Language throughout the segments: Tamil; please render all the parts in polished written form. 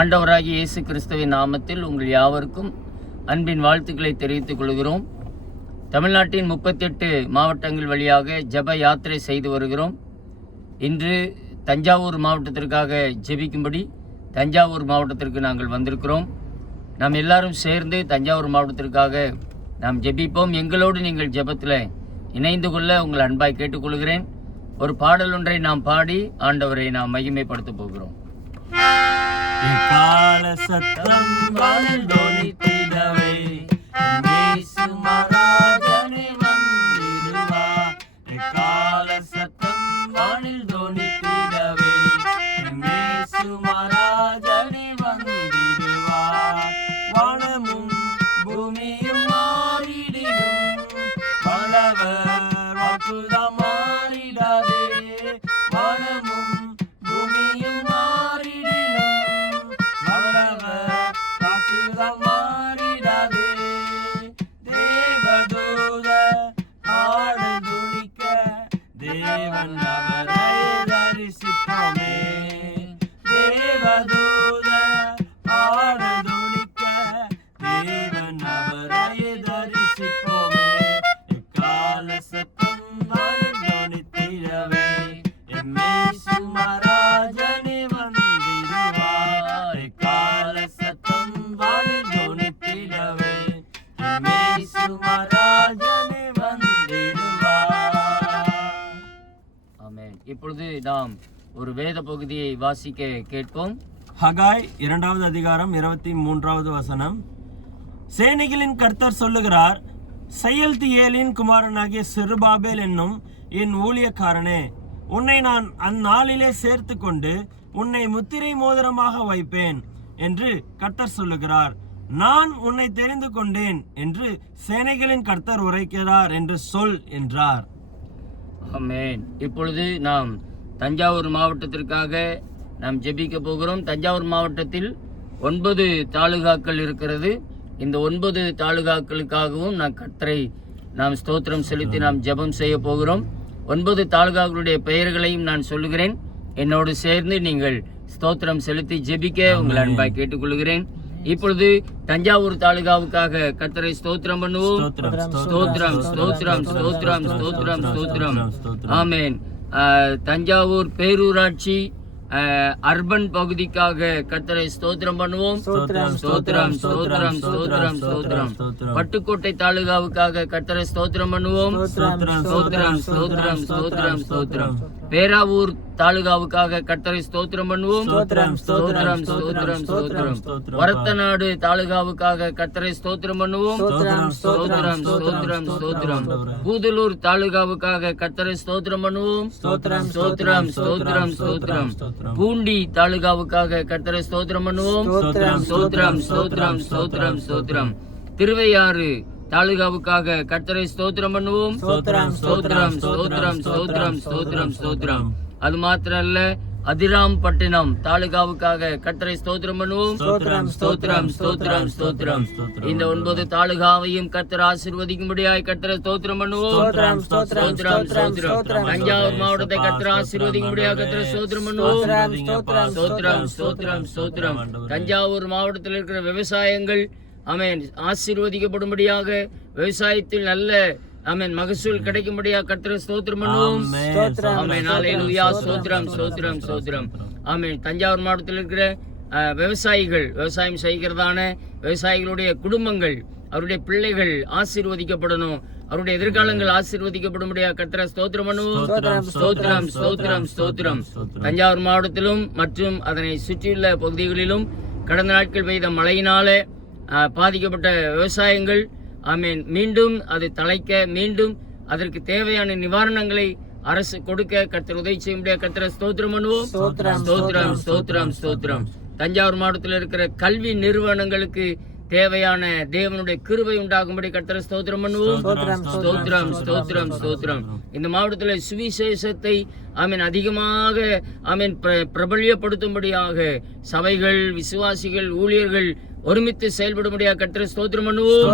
ஆண்டவராகிய இயேசு கிறிஸ்துவின் நாமத்தில் உங்கள் யாவருக்கும் அன்பின் வாழ்த்துக்களை தெரிவித்துக் கொள்கிறோம். தமிழ்நாட்டின் 38 மாவட்டங்கள் வழியாக ஜெப யாத்திரை செய்து வருகிறோம். இன்று தஞ்சாவூர் மாவட்டத்திற்காக ஜெபிக்கும்படி தஞ்சாவூர் மாவட்டத்திற்கு நாங்கள் வந்திருக்கிறோம். நாம் எல்லாரும் சேர்ந்து தஞ்சாவூர் மாவட்டத்திற்காக நாம் ஜெபிப்போம். எங்களோடு நீங்கள் ஜெபத்தில் இணைந்து கொள்ள உங்கள் அன்பாய் கேட்டுக்கொள்கிறேன். ஒரு பாடல் ஒன்றை நாம் பாடி ஆண்டவரை நாம் மகிமைப்படுத்த போகிறோம். கால சத்தம் வானில் தோனித்திடவே இயேசு மகாராஜனே வந்திடுவார். கால சத்தம் வானில் தோனித்திடவே இயேசு மகாராஜனே வந்திடுவார். வானமும் பூமியும் மாறிடிடும், வல்லவர் வாக்குதான் மாறிடாதே. வானமும் பூமியும் மாறிடாதே. தேவதூத ஆடு துணிக்க தேவன் அவரை தரிசிப்போமே. தேவதூத ஆடு துணிக்க தேவன் அவரை தரிசிப்போமே. எக்கால சத்தம் வானில் தோனித்திடவே இயேசு மகாராஜனே வந்திடுவார். எக்கால சத்தம் வானில் தோனித்திடவே இயேசு மகாராஜனே வந்திடுவார். ஆமென். இப்பொழுது நாம் ஒரு வேத பகுதியை வாசிக்க கேட்போம். ஹகாய் 2வது அதிகாரம் 23வது வசனம். சேனைகளின் கர்த்தர் சொல்லுகிறார், செயல்தியேலின் குமாரனாகிய செருபாபேல் என்னும் என் ஊழியக்காரனே, உன்னை நான் அந்நாளிலே சேர்த்து கொண்டு உன்னை முத்திரை மோதிரமாக வைப்பேன் என்று கர்த்தர் சொல்லுகிறார். நான் உன்னை தெரிந்து கொண்டேன் என்று சேனைகளின் கர்த்தர் உரைக்கிறார் என்று சொல் என்றார். ஆமென். இப்பொழுது நாம் தஞ்சாவூர் மாவட்டத்திற்காக நாம் ஜெபிக்க போகிறோம். தஞ்சாவூர் மாவட்டத்தில் 9 தாலுகாக்கள் இருக்கிறது. இந்த 9 தாலுகாக்களுக்காகவும் நாம் கர்த்தரை நாம் ஸ்தோத்திரம் செலுத்தி நாம் ஜெபம் செய்ய போகிறோம். 9 தாலுகாக்களுடைய பெயர்களையும் நான் சொல்லுகிறேன். என்னோடு சேர்ந்து நீங்கள் ஸ்தோத்திரம் செலுத்தி ஜெபிக்க உங்கள் அன்பாய் கேட்டுக்கொள்கிறேன். இப்பொழுது தஞ்சாவூர் தாலுகாவுக்காக கர்த்தரை ஸ்தோத்திரம் பண்ணுவோம். ஸ்தோத்திரம் ஸ்தோத்திரம் ஸ்தோத்திரம் ஸ்தோத்திரம் ஸ்தோத்திரம். ஆமென். தஞ்சாவூர் பேரூராட்சி அர்பன் பகுதிக்காக கர்த்தரை ஸ்தோத்திரம் பண்ணுவோம். ஸ்தோத்திரம் ஸ்தோத்திரம் ஸ்தோத்திரம் ஸ்தோத்திரம். பட்டுக்கோட்டை தாலுகாவுக்காக கர்த்தரை ஸ்தோத்திரம் பண்ணுவோம். ஸ்தோத்திரம் ஸ்தோத்திரம் ஸ்தோத்திரம் ஸ்தோத்திரம். பேராவூர் தாலுகாவுக்காக கர்த்தரை ஸ்தோத்திரம் பண்ணுவோம். ஸ்தோத்திரம் ஸ்தோத்திரம் ஸ்தோத்திரம். வரத்தநாடு தாலுகாவுக்காக கர்த்தரை ஸ்தோத்திரம் பண்ணுவோம். ஸ்தோத்திரம் ஸ்தோத்திரம் ஸ்தோத்திரம். பூதலூர் தாலுகாவுக்காக கர்த்தரை ஸ்தோத்திரம் பண்ணுவோம். ஸ்தோத்திரம் ஸ்தோத்திரம் ஸ்தோத்திரம். பூண்டி தாலுகாவுக்காக கர்த்தரை ஸ்தோத்திரம் பண்ணுவோம். ஸ்தோத்திரம் ஸ்தோத்திரம் ஸ்தோத்திரம் ஸ்தோத்திரம். திருவையாறு தாலுகாவுக்காக கர்த்தரை ஸ்தோத்திரம் பண்ணுவோம். ஸ்தோத்திரம் ஸ்தோத்திரம் ஸ்தோத்திரம் ஸ்தோத்திரம் ஸ்தோத்திரம். அது மாத்திரல்ல, அதிராம்பட்டினம் தாலுகாவுக்காக கர்த்தரை ஸ்தோத்திரம் பண்ணுவோம். ஸ்தோத்திரம் ஸ்தோத்திரம் ஸ்தோத்திரம். இந்த 9 தாலுகாவையும் கர்த்தர் ஆசீர்வதிக்கும்படியாய் கர்த்தரை ஸ்தோத்திரம் பண்ணுவோம். ஸ்தோத்திரம் ஸ்தோத்திரம். தஞ்சாவூர் மாவட்டத்தை கர்த்தர் ஆசீர்வதிக்கும்படியாக கர்த்தரை ஸ்தோத்திரம் பண்ணுவோம். ஸ்தோத்திரம் ஸ்தோத்திரம் ஸ்தோத்திரம். தஞ்சாவூர் மாவட்டத்தில் இருக்கிற விவசாயங்கள் ஆமென் ஆசீர்வதிக்கப்படும்படியாக, விவசாயத்தில் நல்ல ஆமென் மகசூல் கிடைக்கும்படியாக கர்த்தரை ஸ்தோத்திரம் பண்ணுவோம். ஆமென். ஹல்லேலூயா. ஸ்தோத்திரம் ஸ்தோத்திரம் ஸ்தோத்திரம். ஆமென். தஞ்சாவூர் மாவட்டத்தில் இருக்கிற விவசாயிகள், விவசாயம் செய்கிறதான விவசாயிகளுடைய குடும்பங்கள், அவருடைய பிள்ளைகள் ஆசீர்வதிக்கப்படணும், அவருடைய எதிர்காலங்கள் ஆசீர்வதிக்கப்படும்படியாக கர்த்தரை ஸ்தோத்திரம் பண்ணுவோம். ஸ்தோத்திரம் ஸ்தோத்திரம் ஸ்தோத்திரம். தஞ்சாவூர் மாவட்டத்திலும் மற்றும் அதனை சுற்றியுள்ள பகுதிகளிலும் கடந்த நாட்கள் பெய்த மழையினால பாதிக்கப்பட்ட விவசாயங்கள் ஆமென் மீண்டும் அது தழைக்க, மீண்டும் அதற்கு தேவையான நிவாரணங்களை அரசு கொடுக்க கர்த்தர் உதவி செய்ய முடியாது. கர்த்தரை ஸ்தோத்திரம் பண்ணுவோம். ஸ்தோத்திரம் ஸ்தோத்திரம் ஸ்தோத்திரம். தஞ்சாவூர் மாவட்டத்தில் இருக்கிற கல்வி நிறுவனங்களுக்கு தேவையான தேவனுடைய கிருபை உண்டாகும்படி கர்த்தரை ஸ்தோத்திரம் பண்ணுவோம். ஸ்தோத்திரம் ஸ்தோத்திரம் ஸ்தோத்திரம். இந்த மாவட்டத்தில் சுவிசேஷத்தை அதிகமாக பிரபல்யப்படுத்தும்படியாக சபைகள், விசுவாசிகள், ஊழியர்கள் ஒருமித்து செயல்படும்படியாக கர்த்தரை ஸ்தோத்திரம் பண்ணுவோம்.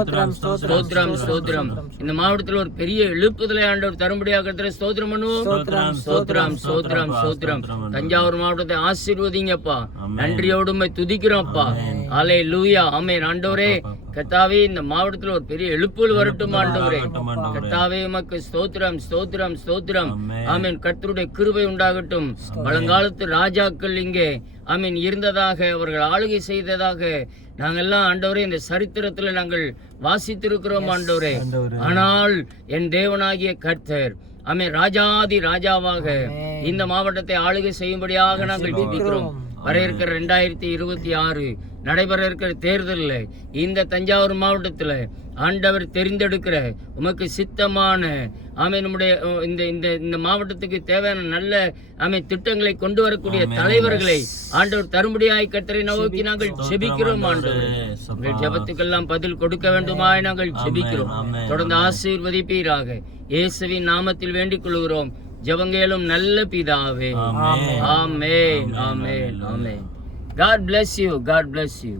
ஸ்தோத்திரம் ஸ்தோத்திரம். இந்த மாவட்டத்தில் ஒரு பெரிய எழுப்புதலை ஆண்டவர் தரும்படியாக கர்த்தரை ஸ்தோத்திரம் பண்ணுவோம். ஸ்தோத்திரம் ஸ்தோத்திரம் ஸ்தோத்திரம். தஞ்சாவூர் மாவட்டத்தை ஆசீர்வதிங்கப்பா. நன்றியோடு துதிக்கிறோம்ப்பா. அல்லேலூயா. ஆமென். ஆண்டவரே கர்த்தாவே, இந்த மாவட்டத்தில் ஒரு பெரிய எழுப்புதல் வரட்டும் ஆண்டவரே. கர்த்தாவே உமக்கு ஸ்தோத்திரம் ஸ்தோத்திரம் ஸ்தோத்திரம். ஆமென். கர்த்தருடைய கிருபை உண்டாகட்டும். பழங்காலத்து ராஜாக்கள் இங்கே இருந்ததாக, அவர்கள் ஆளுகை செய்ததாக நாங்கள் எல்லாம் ஆண்டவரே இந்த சரித்திரத்துல நாங்கள் வாசித்திருக்கிறோம் ஆண்டவரே. ஆனால் என் தேவனாகிய கர்த்தர் ராஜாதி ராஜாவாக இந்த மாவட்டத்தை ஆளுகை செய்யும்படியாக நாங்கள் ஜெபிக்கிறோம். வர இருக்கிற 2026 நடைபெற இருக்கிற தேர்தலில் இந்த தஞ்சாவூர் மாவட்டத்தில் ஆண்டவர் தெரிந்தெடுக்கிற உமக்கு சித்தமான நம்முடைய இந்த மாவட்டத்துக்கு தேவையான நல்ல திட்டங்களை கொண்டு வரக்கூடிய தலைவர்களை ஆண்டவர் தரும்படியாய் கர்த்தரை நோக்கி நாங்கள் ஜெபிக்கிறோம். ஆண்டவர் உங்கள் ஜெபத்துக்கெல்லாம் பதில் கொடுக்க வேண்டுமாய் நாங்கள் ஜெபிக்கிறோம். தொடர்ந்து ஆசீர்வதிப்பீராக. இயேசுவின் நாமத்தில் வேண்டிக் கொள்கிறோம் ஜெபங்கேலும் நல்ல பிதாவே. ஆமென் ஆமென் ஆமென். God bless you. God bless you.